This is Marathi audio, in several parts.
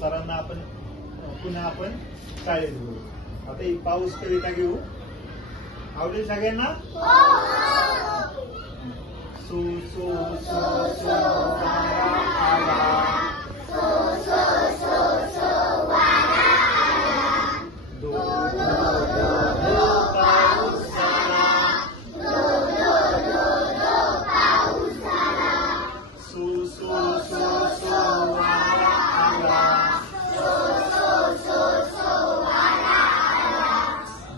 सरांना आपण पुन्हा आपण शाळेत घेऊ. आता ही पाऊस कविता घेऊ. आवडेल सगळ्यांना? सो सो सो सो वारा आला, सो सो सो सो वारा आला, दो दो दो दो पाऊस आला, दो दो दो दो पाऊस आला, सो सो सो सो वारा आला, सो सो सो सो वारा आला,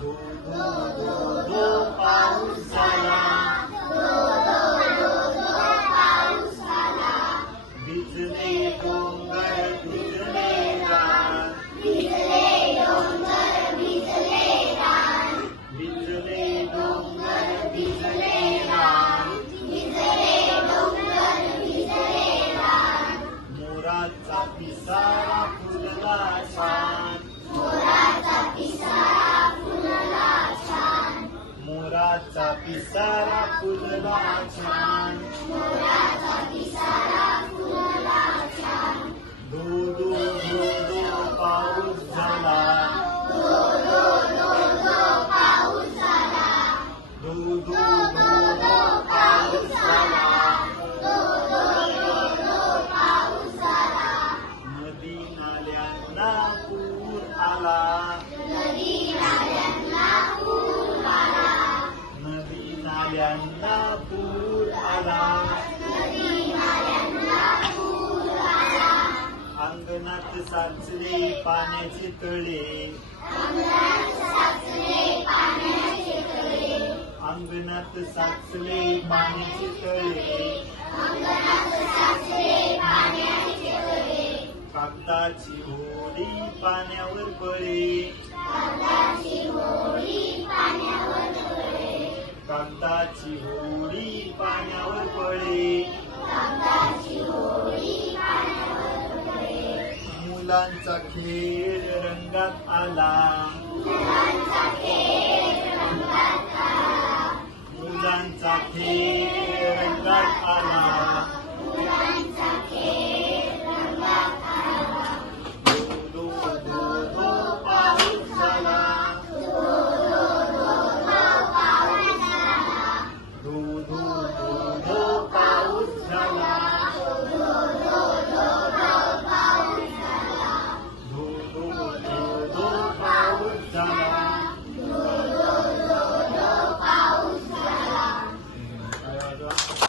दो दो दो दो पाऊस आला, दो दो दो दो पाऊस आला, भिजले डोंगर भिजले रान, भिजले डोंगर भिजले रान, भिजले डोंगर भिजले रान, भिजले डोंगर भिजले रान, मोराचा पिसारा फुलला छान, मोराचा पिसारा फुलला छान, मोराचा पिसारा फुलला छान, मोराचा पिसारा फुलला छान, दो दो दो दो पाऊस झाला, दो दो दो दो पाऊस झाला, दो दो दो दो पाऊस झाला, दो दो दो दो पाऊस झाला, नदी नाल्यांना पूर आला, नदी नाल्यांना पूर आला, नदी नाल्यांना पूर आला, नदी नाल्यांना पूर आला, अंगणात साचले पाण्याचे तळे, अंगणात साचले पाण्याचे तळे, अंगणात साचले पाण्याचे तळे, अंगणात साचले पाण्याचे तळे, कागदाची होडी पाण्यावर पळे, कागदाची होडी पाण्यावर पळे, कागदाची होडी पाण्यावर पळे, कागदाची होडी पाण्यावर पळे, मुलांचा खेळ रंगात आला, मुलांचा खेळ रंगात आला, मुलांचा खेळ रंगात आला,